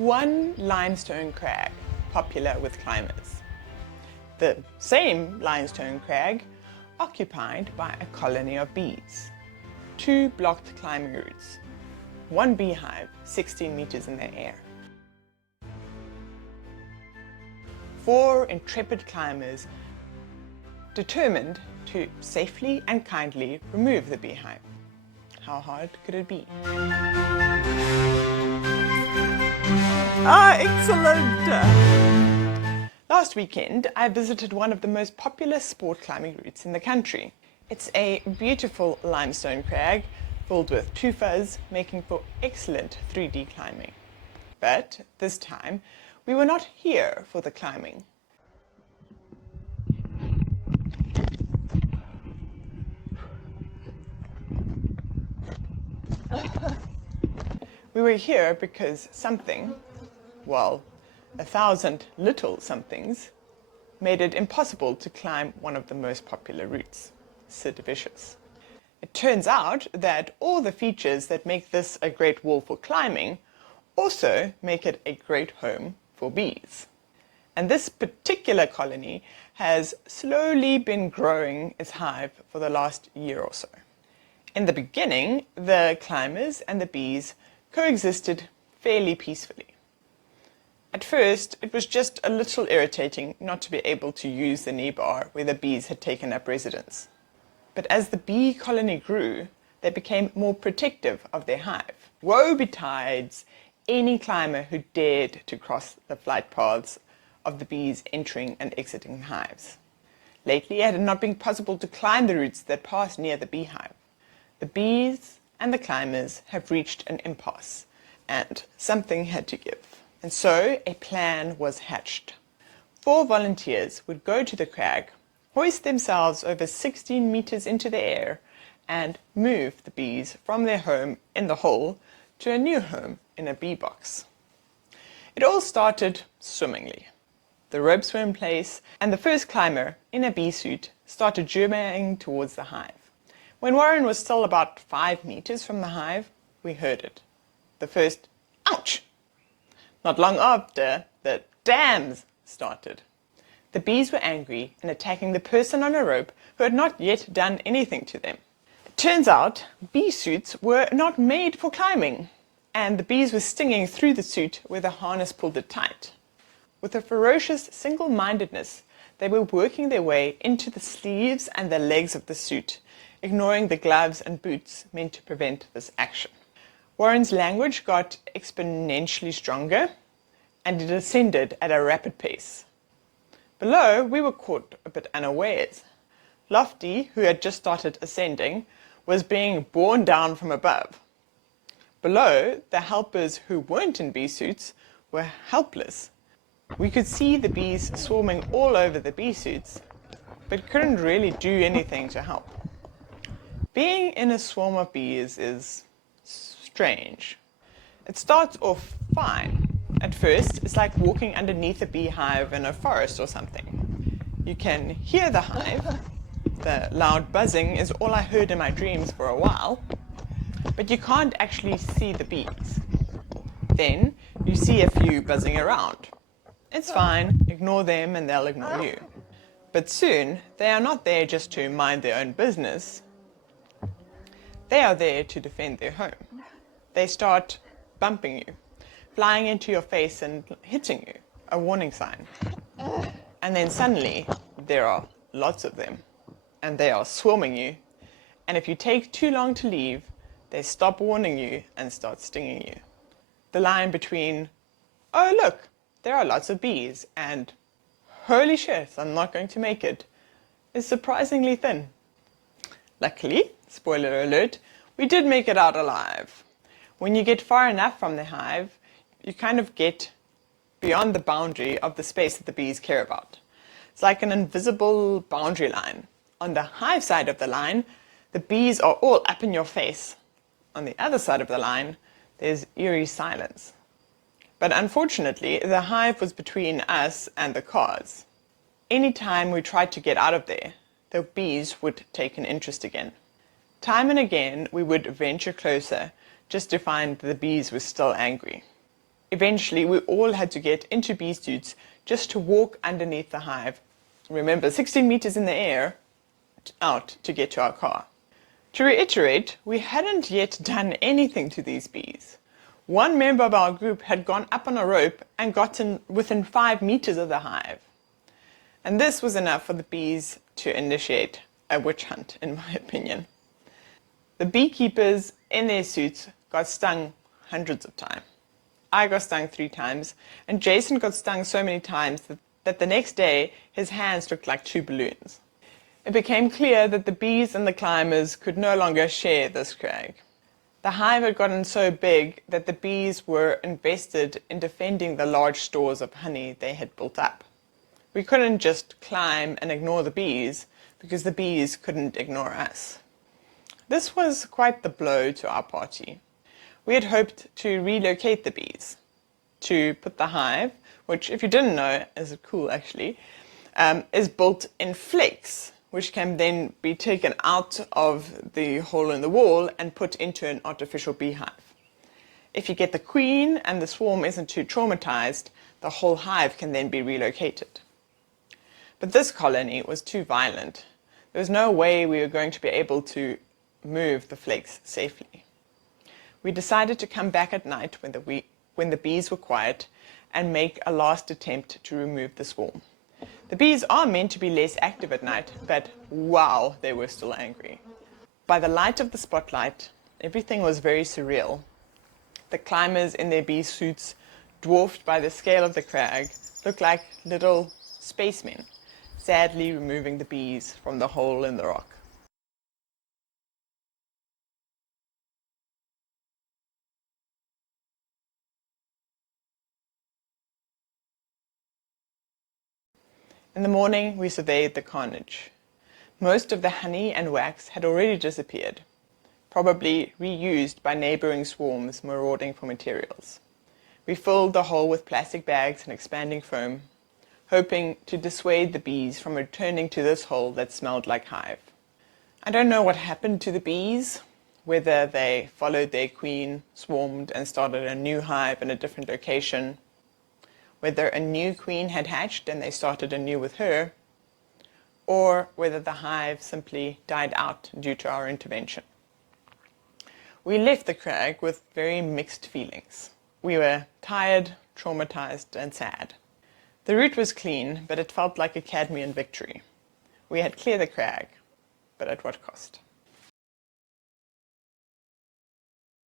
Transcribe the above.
One limestone crag, popular with climbers. The same limestone crag, occupied by a colony of bees. Two blocked climbing routes. One beehive 16 meters in the air. Four intrepid climbers determined to safely and kindly remove the beehive. How hard could it be? Excellent! Last weekend, I visited one of the most popular sport climbing routes in the country. It's a beautiful limestone crag filled with tufas, making for excellent 3D climbing. But this time, we were not here for the climbing. We were here because something, well, 1,000 little somethings, made it impossible to climb one of the most popular routes, Sid Vicious. It turns out that all the features that make this a great wall for climbing also make it a great home for bees. And this particular colony has slowly been growing its hive for the last year or so. In the beginning, the climbers and the bees coexisted fairly peacefully. At first, it was just a little irritating not to be able to use the knee bar where the bees had taken up residence. But as the bee colony grew, they became more protective of their hive. Woe betides any climber who dared to cross the flight paths of the bees entering and exiting hives. Lately, it had not been possible to climb the routes that passed near the beehive. The bees and the climbers have reached an impasse, and something had to give. And so a plan was hatched. 4 volunteers would go to the crag, hoist themselves over 16 meters into the air, and move the bees from their home in the hole to a new home in a bee box. It all started swimmingly. The ropes were in place, and the first climber in a bee suit started journeying towards the hive. When Warren was still about 5 meters from the hive, we heard it. The first, ouch! Not long after, the dams started. The bees were angry and attacking the person on a rope who had not yet done anything to them. It turns out, bee suits were not made for climbing, and the bees were stinging through the suit where the harness pulled it tight. With a ferocious single-mindedness, they were working their way into the sleeves and the legs of the suit, ignoring the gloves and boots meant to prevent this action. Warren's language got exponentially stronger, and it ascended at a rapid pace. Below, we were caught a bit unawares. Lofty, who had just started ascending, was being borne down from above. Below, the helpers who weren't in bee suits were helpless. We could see the bees swarming all over the bee suits, but couldn't really do anything to help. Being in a swarm of bees is strange. It starts off fine. At first, it's like walking underneath a beehive in a forest or something. You can hear the hive. The loud buzzing is all I heard in my dreams for a while, but you can't actually see the bees. Then you see a few buzzing around. It's fine, ignore them and they'll ignore you. But soon, they are not there just to mind their own business. They are there to defend their home. They start bumping you, flying into your face and hitting you, a warning sign. And then suddenly, there are lots of them, and they are swarming you. And if you take too long to leave, they stop warning you and start stinging you. The line between, oh look, there are lots of bees, and holy shit, I'm not going to make it, is surprisingly thin. Luckily, spoiler alert, we did make it out alive. When you get far enough from the hive, you kind of get beyond the boundary of the space that the bees care about. It's like an invisible boundary line. On the hive side of the line, the bees are all up in your face. On the other side of the line, there's eerie silence. But unfortunately, the hive was between us and the cars. Any time we tried to get out of there, the bees would take an interest again. Time and again, we would venture closer just to find the bees were still angry. Eventually, we all had to get into bee suits just to walk underneath the hive. Remember, 16 meters in the air out to get to our car. To reiterate, we hadn't yet done anything to these bees. One member of our group had gone up on a rope and gotten within 5 meters of the hive. And this was enough for the bees to initiate a witch hunt, in my opinion. The beekeepers in their suits got stung hundreds of times. I got stung 3 times, and Jason got stung so many times that the next day his hands looked like 2 balloons. It became clear that the bees and the climbers could no longer share this crag. The hive had gotten so big that the bees were invested in defending the large stores of honey they had built up. We couldn't just climb and ignore the bees, because the bees couldn't ignore us. This was quite the blow to our party. We had hoped to relocate the bees, to put the hive, which, if you didn't know, is cool actually, is built in flakes, which can then be taken out of the hole in the wall and put into an artificial beehive. If you get the queen and the swarm isn't too traumatized, the whole hive can then be relocated. But this colony was too violent. There was no way we were going to be able to move the flakes safely. We decided to come back at night when the bees were quiet and make a last attempt to remove the swarm. The bees are meant to be less active at night, but wow, they were still angry. By the light of the spotlight, everything was very surreal. The climbers in their bee suits, dwarfed by the scale of the crag, looked like little spacemen, sadly removing the bees from the hole in the rock. In the morning, we surveyed the carnage. Most of the honey and wax had already disappeared, probably reused by neighboring swarms marauding for materials. We filled the hole with plastic bags and expanding foam, hoping to dissuade the bees from returning to this hole that smelled like hive. I don't know what happened to the bees, whether they followed their queen, swarmed, and started a new hive in a different location, whether a new queen had hatched and they started anew with her, or whether the hive simply died out due to our intervention. We left the crag with very mixed feelings. We were tired, traumatized, and sad. The route was clean, but it felt like a Cadmean victory. We had cleared the crag, but at what cost?